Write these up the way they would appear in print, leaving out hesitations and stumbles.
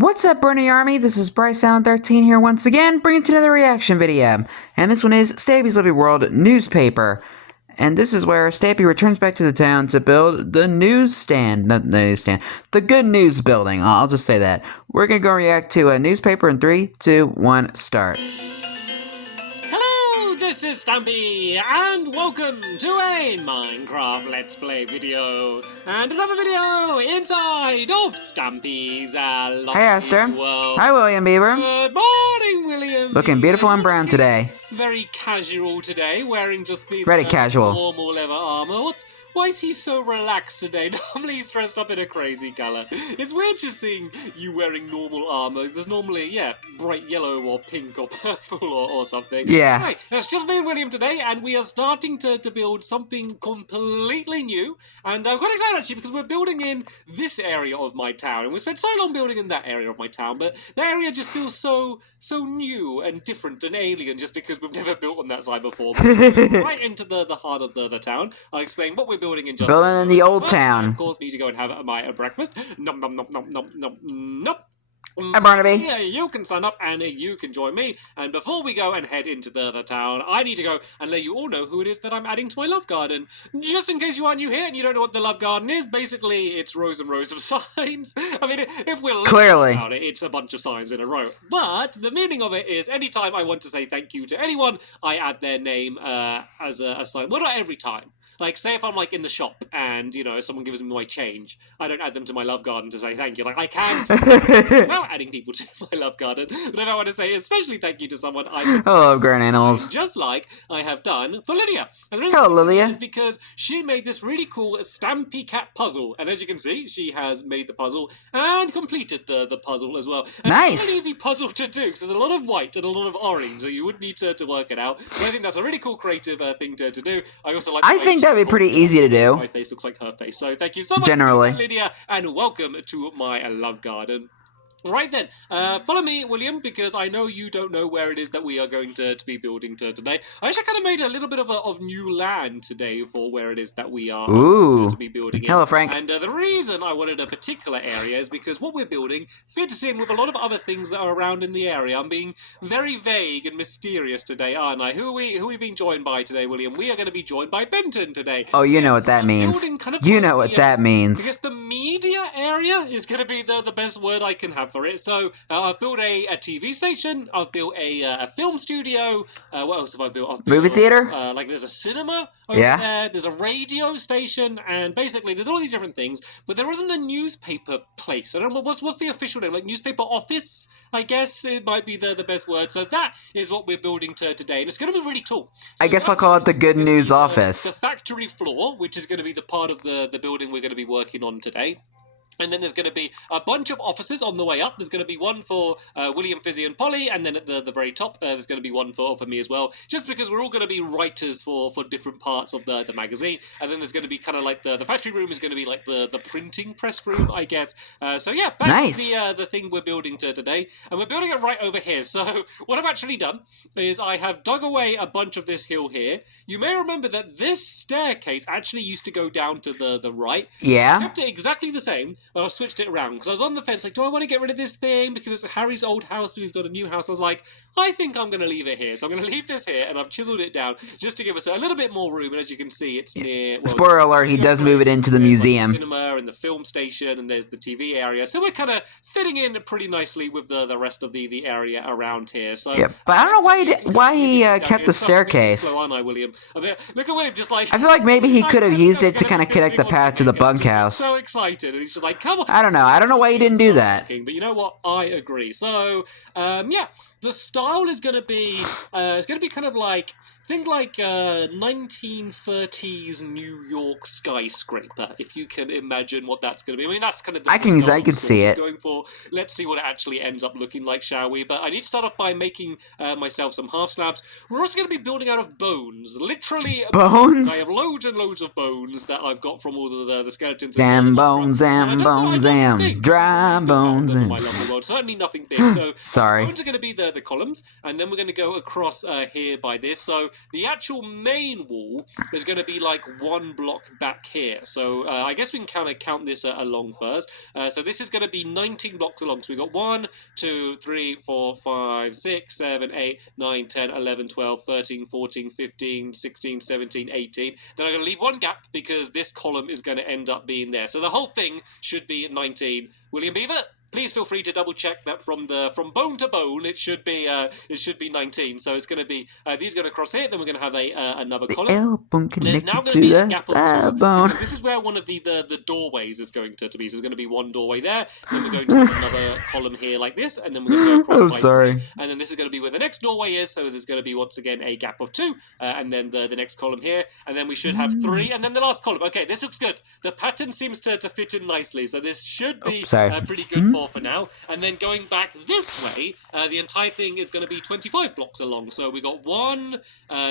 What's up, Bernie Army? This is BryceAllen13 here once again, bringing to another reaction video. And this one is Stampy's Living World newspaper. And this is where Stampy returns back to the town to build the newsstand. Not the newsstand. The good news building. I'll just say that. We're going to go react to a newspaper in 3, 2, 1, start. Hello, this is Stampy, and welcome to a Minecraft Let's Play video. And another video inside of Stampy's lovely Hey, Esther. world. Hi, William Beaver. Good morning, William. Looking beautiful and brown today. Very casual today, wearing just the Very casual. normal leather armor. Why is he so relaxed today? Normally he's dressed up in a crazy color. It's weird just seeing you wearing normal armor. There's normally, bright yellow or pink or purple or something. Yeah. Anyway, it's just me and William today, and we are starting to build something completely new. And I'm quite excited actually, because we're building in this area of my town. And we spent so long building in that area of my town, but that area just feels so new and different and alien just because we've never built on that side before. Right into the heart of the town. I'll explain what we're building in just Building in the old First, town. I, of course, need to go and have my breakfast. Nom nom nom nom nom nom nom. Hi, Barnaby. Yeah, you can stand up and you can join me. And before we go and head into the town, I need to go and let you all know who it is that I'm adding to my love garden. Just in case you aren't new here and you don't know what the love garden is, basically it's rows and rows of signs. I mean, if we're Clearly about it, it's a bunch of signs in a row. But the meaning of it is anytime I want to say thank you to anyone, I add their name as a sign. Well, not every time. Like, say if I'm, like, in the shop and, you know, someone gives me my change, I don't add them to my love garden to say thank you. Like, I can without adding people to my love garden. But if I want to say especially thank you to someone, I Hello, grown animals. just like I have done for Lydia. And the Hello, Lilia. is because she made this really cool Stampy cat puzzle. And as you can see, she has made the puzzle and completed the puzzle as well. And Nice. It's not an easy puzzle to do because there's a lot of white and a lot of orange, so you would need to work it out. But I think that's a really cool creative thing to do. I also like. I think that'd be pretty easy to do. My face looks like her face. So thank you so much, Generally. Lydia, and welcome to my love garden. Right then, follow me, William, because I know you don't know where it is that we are going to be building today. I actually kind of made a little bit of new land today for where it is that we are to be building in. Hello, Frank. And the reason I wanted a particular area is because what we're building fits in with a lot of other things that are around in the area. I'm being very vague and mysterious today, aren't I? Who are we being joined by today, William? We are going to be joined by Benton today. Oh, you know what that means. You know what that means. Because the media area is going to be the best word I can have for it. So I've built a TV station. I've built a film studio. What else have I built? I've built Movie theater? Like there's a cinema over there. There's a radio station, and basically there's all these different things. But there isn't a newspaper place. I don't know what's the official name. Like newspaper office, I guess it might be the best word. So that is what we're building today, and it's going to be really cool. So I guess I'll call it the good news office. The factory floor, which is going to be the part of the building we're going to be working on today. And then there's going to be a bunch of offices on the way up. There's going to be one for William, Fizzy, and Polly, and then at the very top, there's going to be one for me as well. Just because we're all going to be writers for different parts of the magazine. And then there's going to be kind of like the factory room is going to be like the printing press room, I guess. So yeah, back to the thing we're building today. And we're building it right over here. So what I've actually done is I have dug away a bunch of this hill here. You may remember that this staircase actually used to go down to the right. Yeah. I kept it exactly the same. But I switched it around because I was on the fence like, do I want to get rid of this thing because it's Harry's old house but he's got a new house? I was like, I think I'm going to leave it here. So I'm going to leave this here, and I've chiseled it down just to give us a little bit more room. And as you can see, it's near... Well, spoiler alert, he does move it into the museum. Like the cinema and the film station, and there's the TV area. So we're kind of fitting in pretty nicely with the rest of the area around here. So yeah, but I don't know why he kept the staircase. Slow, aren't I, William? I mean, look at William just like... I feel like maybe he could have used it to kind of connect the path to the bunkhouse. So excited, and he's just like, come on. I don't know. I don't know why he didn't do that. But you know what? I agree. So, yeah, the style is going to be, it's going to be kind of like, think like 1930s New York skyscraper, if you can imagine what that's going to be. I mean, that's kind of the I can see it. Going for. Let's see what it actually ends up looking like, shall we? But I need to start off by making myself some half slabs. We're also going to be building out of bones, literally bones. I have loads and loads of bones that I've got from all the skeletons. Damn bones, damn bones am. Dry bones in am. my lovely world. Certainly nothing big. So Sorry. the bones are going to be the columns, and then we're going to go across here by this. So the actual main wall is going to be like one block back here. So I guess we can kind of count this along first. So this is going to be 19 blocks along. So we got 1, 2, 3, 4, 5, 6, 7, 8, 9, 10, 11, 12, 13, 14, 15, 16, 17, 18. Then I'm going to leave one gap because this column is going to end up being there. So the whole thing should be 19. William Beaver, please feel free to double check that from bone to bone it should be 19. So it's going to be these are going to cross here. Then we're going to have another column. Elbow There's now connected going to be to a the gap of thigh 2 bone. because this is where one of the doorways is going to be. So there's going to be one doorway there. Then we're going to have another column here like this, and then we're going to go across by 3. And then this is going to be where the next doorway is. So there's going to be once again a gap of 2, and then the next column here, and then we should have 3, and then the last column. Okay, this looks good. The pattern seems to fit in nicely, so this should be pretty good for now. And then going back this way, the entire thing is going to be 25 blocks along. So we got 1,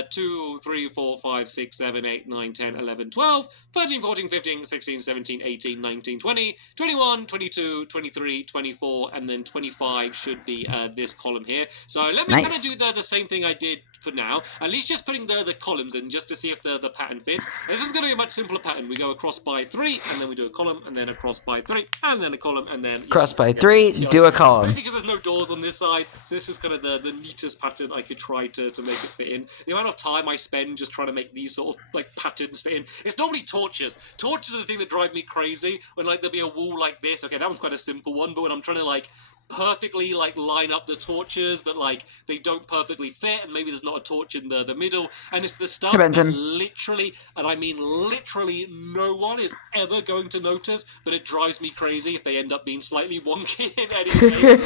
2, 3, 4, 5, 6, 7, 8, 9, 10, 11, 12, 13, 14, 15, 16, 17, 18, 19, 20, 21, 22, 23, 24, and then 25 should be this column here. So let me kind of do the same thing I did for now, at least just putting the columns in just to see if the pattern fits. And this is going to be a much simpler pattern. We go across by 3, and then we do a column, and then across by 3, and then a column, and then cross by 3, do a column. Basically, because there's no doors on this side, so this was kind of the neatest pattern I could try to make it fit in. The amount of time I spend just trying to make these sort of like patterns fit in. It's normally torches. Torches are the thing that drive me crazy. When like there'll be a wall like this. Okay, that one's quite a simple one, but when I'm trying to like perfectly like line up the torches, but like they don't perfectly fit, and maybe there's not a torch in the middle, and it's the stuff that literally, and I mean literally, no one is ever going to notice, but it drives me crazy if they end up being slightly wonky in any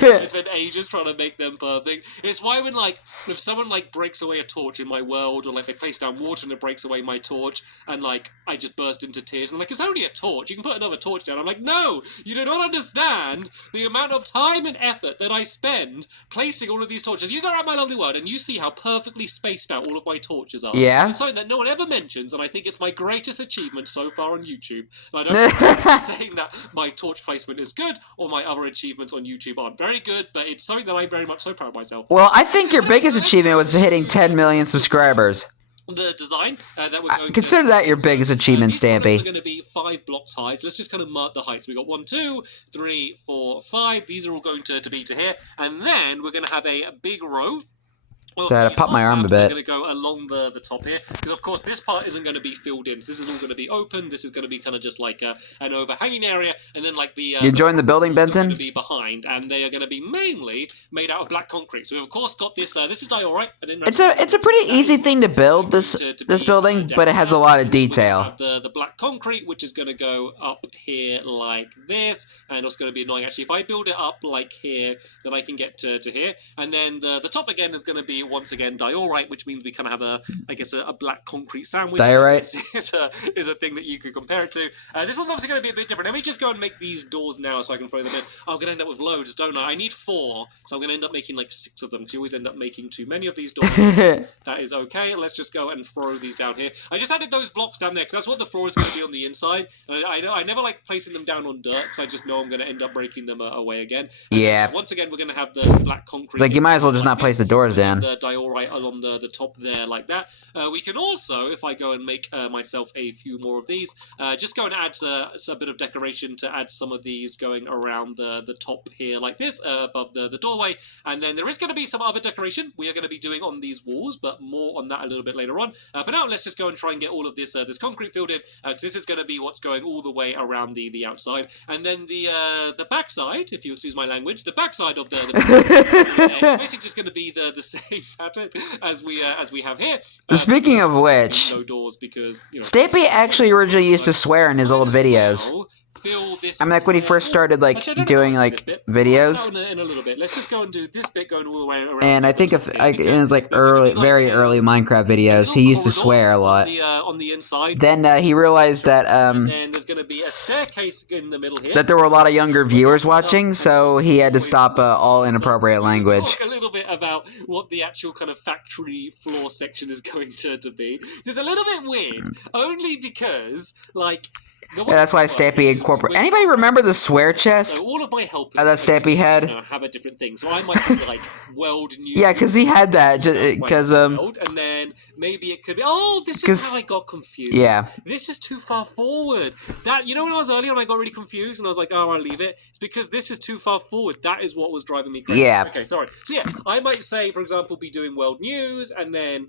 way. I spend ages trying to make them perfect. It's why when like if someone like breaks away a torch in my world, or like they place down water and it breaks away my torch, and like I just burst into tears, and I'm like, it's only a torch, you can put another torch down. I'm like, no, you do not understand the amount of time and effort that I spend placing all of these torches. You go around my lovely world and you see how perfectly spaced out all of my torches are. Yeah. It's something that no one ever mentions, and I think it's my greatest achievement so far on YouTube. And I don't think saying that my torch placement is good or my other achievements on YouTube aren't very good, but it's something that I'm very much so proud of myself. Well, I think your biggest achievement was hitting 10 million subscribers. The design that we're going consider that your biggest achievement, Stampy. These are going to be 5 blocks high, so let's just kind of mark the heights. We got 1, 2, 3, 4, 5. These are all going to be to here, and then we're going to have a big row. Well, I pop my arm a bit. They're going to go along the top here, because of course this part isn't going to be filled in. So this is all going to be open. This is going to be kind of just like an overhanging area, and then like the you enjoying the building, Benton? Going to be behind, and they are going to be mainly made out of black concrete. So we've of course got this. This is diorite. I didn't. It's a pretty easy thing to build this building, but it has a lot of detail. Have the black concrete, which is going to go up here like this, and it's going to be annoying actually. If I build it up like here, then I can get to here, and then the top again is going to be once again diorite, which means we kind of have a black concrete sandwich. Diorite is a thing that you could compare it to. This one's obviously going to be a bit different. Let me just go and make these doors now so I can throw them in. I'm going to end up with loads, don't I? I need 4, so I'm going to end up making like 6 of them, because you always end up making too many of these doors. That is okay. Let's just go and throw these down here. I just added those blocks down there because that's what the floor is going to be on the inside. And I never like placing them down on dirt, because I just know I'm going to end up breaking them away again. Yeah. Once again, we're going to have the black concrete. It's like you might as well just not place the doors down. The diorite along the top there like that. We can also, if I go and make myself a few more of these, just go and add a bit of decoration to add some of these going around the top here like this, above the doorway. And then there is going to be some other decoration we are going to be doing on these walls, but more on that a little bit later on. For now, let's just go and try and get all of this this concrete filled in, because this is going to be what's going all the way around the outside. And then the backside, if you excuse my language, the backside of the basically just going to be the same pattern as we have here. Speaking of which, no doors because, you know, Stampy actually originally used to swear in his old videos. I mean, like when he first started like doing like videos. In a little bit. Let's just go and do this bit going all the way around. And I think if in his like very early Minecraft videos, he used to swear a lot. On the inside. Then he realized that and then there's going to be a staircase in the middle here. that there were a lot of younger viewers watching, so he had to stop all inappropriate language. Talk a little bit about what the actual kind of factory floor section is going to be. It's a little bit weird, only because like. The Yeah, that's why Stampy incorporated. Anybody remember the swear chest? So all of my helpers that Stampy had? Have a different thing. So I might be like world news. Yeah, because he had that. Because and then maybe it could be. Oh, this is how I got confused. Yeah. This is too far forward. That when I was earlier and I got really confused and I was like, oh, I'll leave it. It's because this is too far forward. That is what was driving me crazy. Yeah. Okay, sorry. So yeah, I might say, for example, be doing world news, and then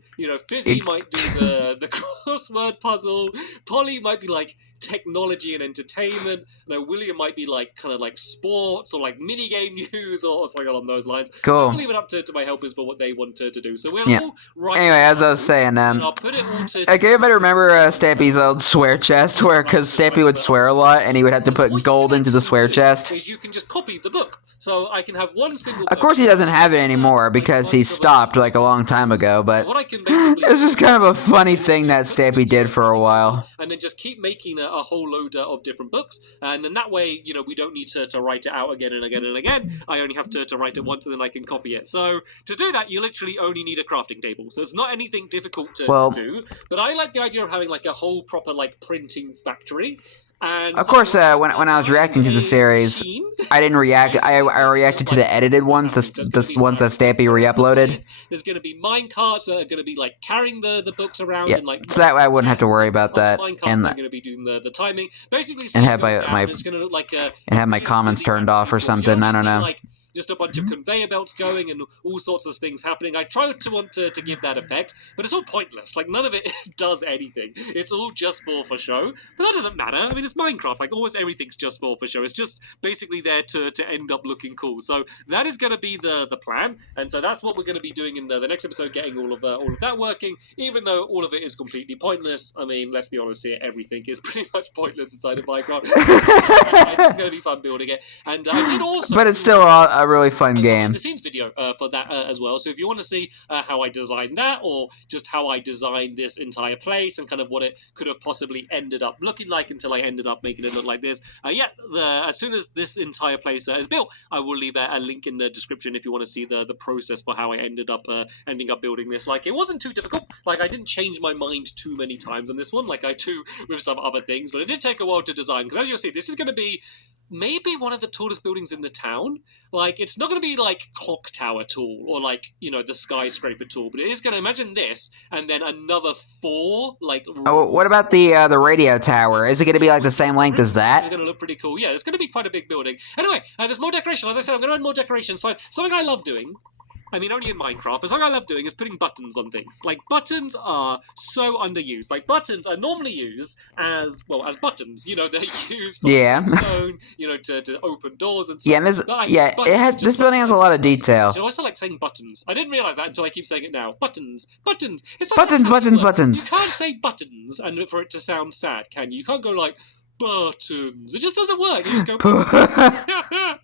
Fizzy might do the crossword puzzle. Polly might be like technology and entertainment. William might be like kind of like sports or like mini game news or something along those lines. Cool. I'll leave it up to my helpers for what they want to do. So we'll all write. Anyway, as I was saying, I'll put it all to. Okay, everybody remember Stampy's old swear chest, because Stampy would swear a lot, and he would have to put gold into the swear chest. Is you can just copy the book, so I can have one single. Of course, he doesn't have it anymore because he stopped like a long time ago. But it was just kind of a funny thing that Stampy did for a while. And then just keep making a whole load of different books, and then that way, we don't need to write it out again and again and again. I only have to write it once, and then I can copy it. So to do that, you literally only need a crafting table. So it's not anything difficult to do. But I like the idea of having like a whole proper like printing factory. And of course, when I was reacting to the series, I didn't react. I reacted to the edited ones, the ones that Stampy re-uploaded. There's going to be mine carts that are going to be like carrying the books around, and like so that way I wouldn't have to worry about that. And I'm going to be doing the timing, basically. And have my it's going to look like and have my comments turned off or something. I don't know. Like, just a bunch of conveyor belts going and all sorts of things happening. I try to want to give that effect, but it's all pointless. Like, none of it does anything. It's all just for show. But that doesn't matter. I mean, it's Minecraft. Like, almost everything's just for show. It's just basically there to end up looking cool. So that is going to be the plan. And so that's what we're going to be doing in the next episode, getting all of that working, even though all of it is completely pointless. I mean, let's be honest here, everything is pretty much pointless inside of Minecraft. It's going to be fun building it. And I did also... But it's still a really fun game. The scenes video for that as well. So if you want to see how I designed that, or just how I designed this entire place and kind of what it could have possibly ended up looking like until I ended up making it look like this, as soon as this entire place is built, I will leave a link in the description if you want to see the process for how I ended up building this. Like, it wasn't too difficult. Like, I didn't change my mind too many times on this one, like I do with some other things, but it did take a while to design, because as you'll see, this is going to be maybe one of the tallest buildings in the town. Like, it's not going to be like Clock Tower tall or like, the skyscraper tall, but it is going to, imagine this and then another 4 like... Oh, what about the radio tower? Is it going to be like the same length as that? It's going to look pretty cool. Yeah, it's going to be quite a big building. Anyway, there's more decoration. As I said, I'm going to add more decoration. So something I love doing, I mean, only in Minecraft, but something I love doing is putting buttons on things. Like, buttons are so underused. Like, buttons are normally used as buttons. They're used for stone, to open doors and stuff. This building has a lot of detail. I also like saying buttons. I didn't realize that until I keep saying it now. Buttons. It's like buttons. You can't say buttons and for it to sound sad, can you? You can't go like... buttons. It just doesn't work. You just go...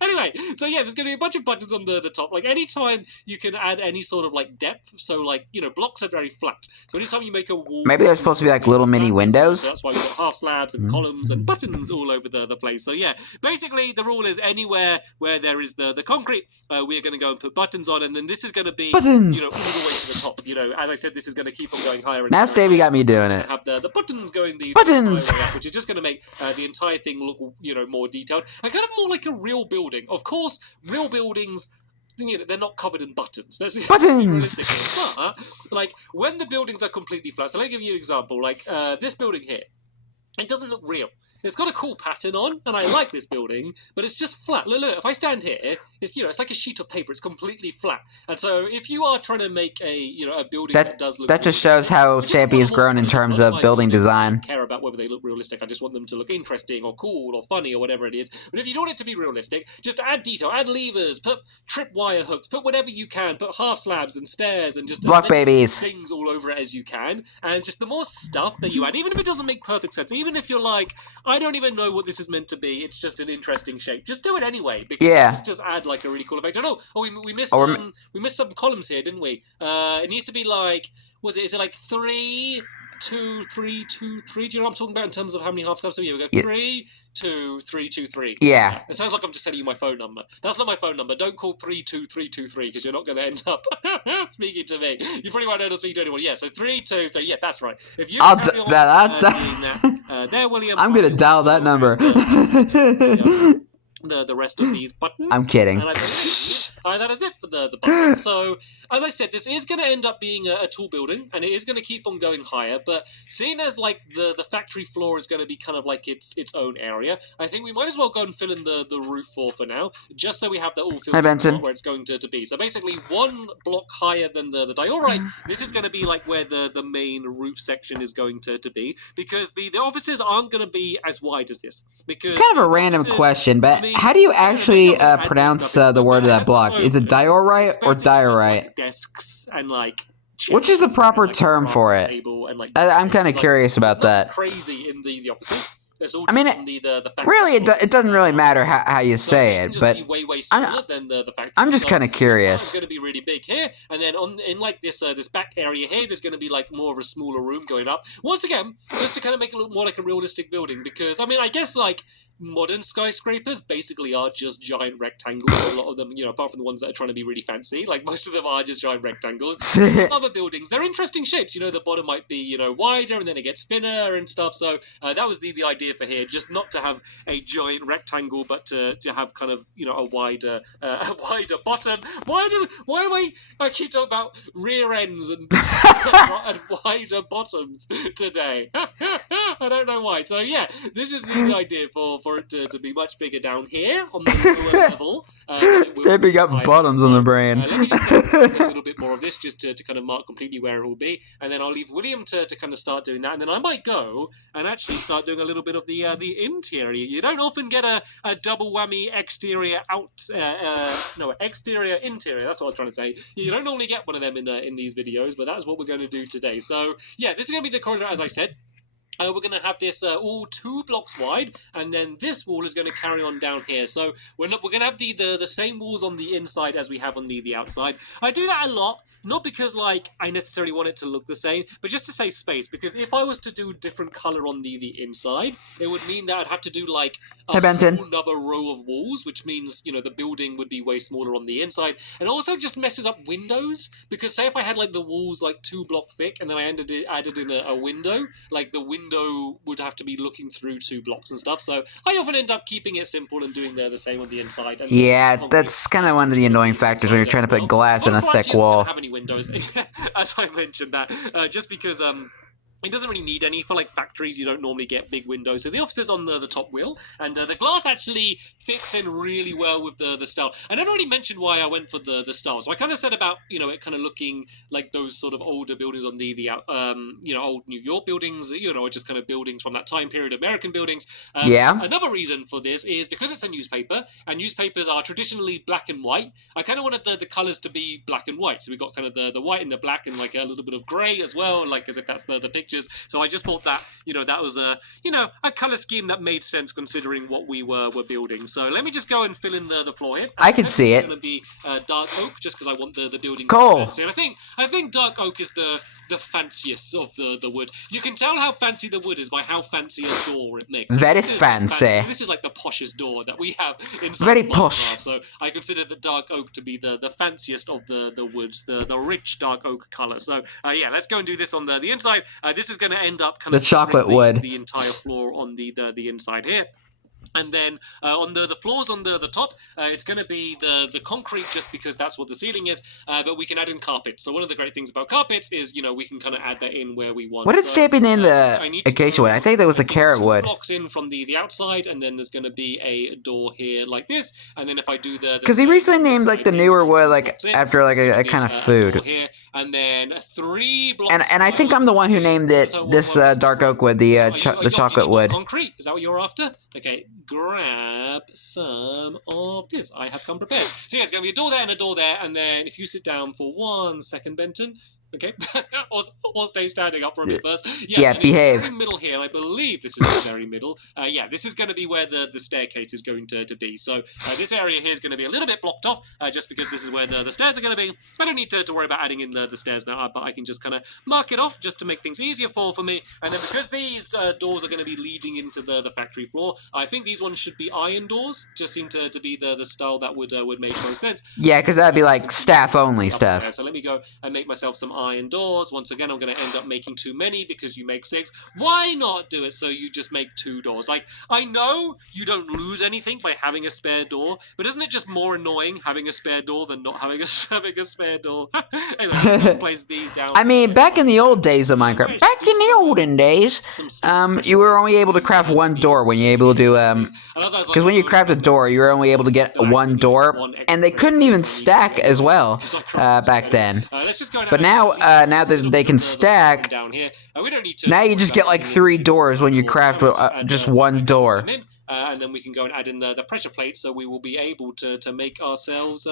Anyway, so yeah, there's going to be a bunch of buttons on the top. Like, anytime you can add any sort of, like, depth. So, like, blocks are very flat. So anytime you make a wall... Maybe they're supposed to be, like, little mini windows? So that's why we've got half slabs and columns and buttons all over the place. So, yeah, basically, the rule is anywhere where there is the concrete, we're going to go and put buttons on, and then this is going to be... buttons! All the way to the top. As I said, this is going to keep on going higher and now Stampy got me doing it. Have the buttons going the buttons! Way up, which is just going to make the entire thing look, more detailed and kind of more like a real building. Of course, real buildings, they're not covered in buttons. Buttons! But, like, when the buildings are completely flat, so let me give you an example. Like, this building here, it doesn't look real. It's got a cool pattern on, and I like this building, but it's just flat. Look, if I stand here, it's like a sheet of paper. It's completely flat. And so if you are trying to make a building that does look... That just shows how Stampy has grown in terms of building design. I don't care about whether they look realistic. I just want them to look interesting or cool or funny or whatever it is. But if you don't want it to be realistic, just add detail, add levers, put tripwire hooks, put whatever you can, put half slabs and stairs and just... block babies. Things all over it as you can. And just the more stuff that you add, even if it doesn't make perfect sense, even if you're like... I don't even know what this is meant to be. It's just an interesting shape. Just do it anyway. Because let's just add like a really cool effect. We missed some columns here, didn't we? It needs to be like, is it like 3, 2, 3, 2, 3? Do you know what I'm talking about in terms of how many half steps? So yeah, we go 3, 2, 3, 2, 3. Yeah. It sounds like I'm just telling you my phone number. That's not my phone number. Don't call 32323 because you're not going to end up speaking to me. You probably won't know to speak to anyone. Yeah, so 3, 2, 3. Yeah, that's right. If you doing that, there, William. I'm gonna dial that number. The rest of these buttons. I'm kidding. And I believe that is it for the button. So, as I said, this is going to end up being a tall building, and it is going to keep on going higher. But seeing as like the factory floor is going to be kind of like its own area, I think we might as well go and fill in the roof for now, just so we have that all filled in where it's going to be. So basically, one block higher than the diorite, this is going to be like where the main roof section is going to be, because the offices aren't going to be as wide as this. Because kind of a random question, but how do you actually pronounce the word of that block? Is it diorite or diorite? Like desks and like which is the proper term for it? And, like, I'm kind of curious about that. Crazy in the offices. I mean, really, it doesn't really matter how you say it, but I'm just kind of curious. It's going to be really big here, and then in like this back area here, there's going to be like more of a smaller room going up. Once again, just to kind of make it look more like a realistic building, because I mean, I guess like modern skyscrapers basically are just giant rectangles. A lot of them, you know, apart from the ones that are trying to be really fancy, like most of them are just giant rectangles. Other buildings, they're interesting shapes. You know, the bottom might be, you know, wider and then it gets thinner and stuff. So that was the idea for here, just not to have a giant rectangle, but to have kind of, you know, a wider bottom. Why am I keep talking about rear ends and wider bottoms today? I don't know why. So yeah, this is the idea for it to be much bigger down here on the lower level. Stampy got bottoms on the brain. Let me just do a little bit more of this just to kind of mark completely where it will be, and then I'll leave William to kind of start doing that, and then I might go and actually start doing a little bit of the interior. You don't often get a double whammy exterior exterior interior. That's what I was trying to say. You don't normally get one of them in these videos, but that's what we're going to do today. So yeah, this is going to be the corridor, as I said. We're going to have this all 2 blocks wide, and then this wall is going to carry on down here. So we're going to have the same walls on the inside as we have on the outside. I do that a lot, not because like I necessarily want it to look the same, but just to save space. Because if I was to do different color on the inside, it would mean that I'd have to do like a whole another row of walls, which means, you know, the building would be way smaller on the inside, and also just messes up windows. Because say if I had like the walls like 2 block thick, and then I added in a window, like the window would have to be looking through 2 blocks and stuff. So I often end up keeping it simple and doing the same on the inside. And yeah, that's kind of one of the annoying factors when you're trying to put glass in a thick wall. Have any windows, as I mentioned that, just because it doesn't really need any. For like factories, you don't normally get big windows. So the office is on the top wheel, and the glass actually fits in really well with the style. I never really mentioned why I went for the style. So I kind of said about, you know, it kind of looking like those sort of older buildings on the you know, old New York buildings, you know, just kind of buildings from that time period, American buildings. Yeah. Another reason for this is because it's a newspaper, and newspapers are traditionally black and white. I kind of wanted the colors to be black and white. So we got kind of the white and the black and like a little bit of grey as well, like as if that's the picture. So I just thought that, you know, that was a color scheme that made sense considering what we were building. So let me just go and fill in the floor here. I can see it. It's going to be dark oak, just because I want the building cool. to be fancy. And I think dark oak is the fanciest of the wood. You can tell how fancy the wood is by how fancy a door it makes. Very fancy. This is like the poshest door that we have inside. Very posh. So I consider the dark oak to be the fanciest of the woods, the rich dark oak color. So yeah, let's go and do this on the inside. This is going to end up kind of the chocolate wood, the entire floor on the inside here. And then on the floors on the top, it's going to be the concrete, just because that's what the ceiling is. But we can add in carpets. So one of the great things about carpets is, you know, we can kind of add that in where we want. What did Stampy name the acacia wood? I think that was the carrot wood. Blocks in from the outside, and then there's going to be a door here like this. And then if I do because he recently named like the newer wood like after like a kind of food. Here, and then 3 blocks. And I think I'm the one who named it this dark oak wood, the chocolate wood. Concrete. Is that what you're after? Okay. Grab some of this. I have come prepared. So yeah, it's going to be a door there and a door there, and then if you sit down for 1 second, Benton. Okay, or stay standing up for a bit first. Yeah, behave. In the middle here, and I believe this is the very middle. Yeah, this is going to be where the staircase is going to be. So this area here is going to be a little bit blocked off, just because this is where the stairs are going to be. I don't need to worry about adding in the stairs now, but I can just kind of mark it off just to make things easier for me. And then because these doors are going to be leading into the factory floor, I think these ones should be iron doors. Just seem to be the style that would make most sense. Yeah, because that'd be like staff only stuff. So let me go and make myself some iron doors. Once again, I'm going to end up making too many because you make 6. Why not do it so you just make 2 doors? Like, I know you don't lose anything by having a spare door, but isn't it just more annoying having a spare door than not having a spare door? Anyway, I'm going to place these down. I mean, back in the old days of Minecraft, back in the olden days, you were only able to craft 1 door when you're able to, because when you craft a door, you were only able to get 1 door, and they couldn't even stack as well back then. But now that they can stack, now you just get like 3 doors when you craft just 1 door. And then we can go and add in the pressure plate, so we will be able to make ourselves,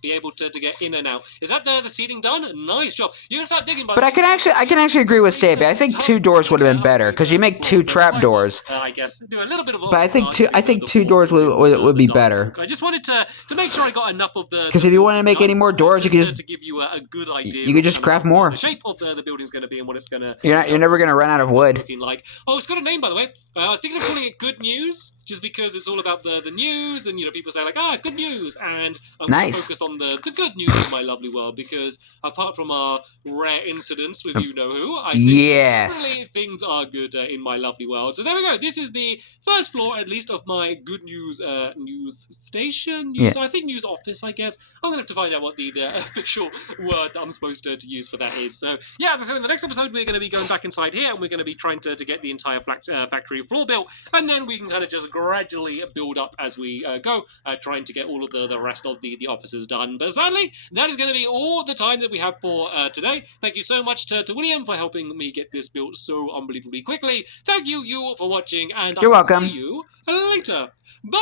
be able to get in and out. Is that the seating done? Nice job. You can start digging. But I can actually agree with Stampy. I think 2 doors would have been better because you make 2 trap doors. I guess do a little bit of. But I think 2 doors would be better. I just wanted to make sure I got enough of the. Because if you want to make any more doors, you can just to give you a good idea. You could just craft more. The shape of the building's going to be and what it's going to. You're never going to run out of wood. Looking like. Oh, it's got a name, by the way. I was thinking of calling it Good News. Just because it's all about the news, and people say like, good news, and I'm going to focus on the good news of my lovely world, because apart from our rare incidents with you-know-who, I think generally things are good in my lovely world. So there we go. This is the first floor, at least, of my good news news station. I think news office, I guess. I'm going to have to find out what the official word that I'm supposed to use for that is. So yeah, as I said, in the next episode, we're going to be going back inside here, and we're going to be trying to get the entire factory floor built, and then we can kind of just gradually build up as we go, trying to get all of the rest of the offices done. But sadly, that is going to be all the time that we have for today. Thank you so much to William for helping me get this built so unbelievably quickly. Thank you for watching, and You're welcome. See you later. Bye!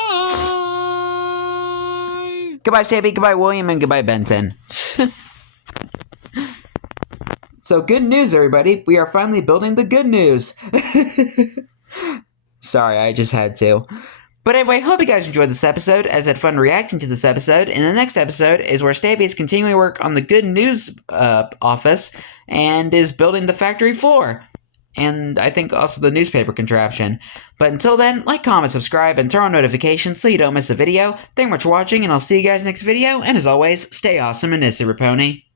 Goodbye, Stampy, goodbye, William, and goodbye, Benton. So, good news, everybody. We are finally building the good news. Sorry, I just had to. But anyway, hope you guys enjoyed this episode, as I had fun reacting to this episode. And the next episode is where Stampy is continuing to work on the good news office and is building the factory floor. And I think also the newspaper contraption. But until then, like, comment, subscribe, and turn on notifications so you don't miss a video. Thank you much for watching, and I'll see you guys next video. And as always, stay awesome and Raponi.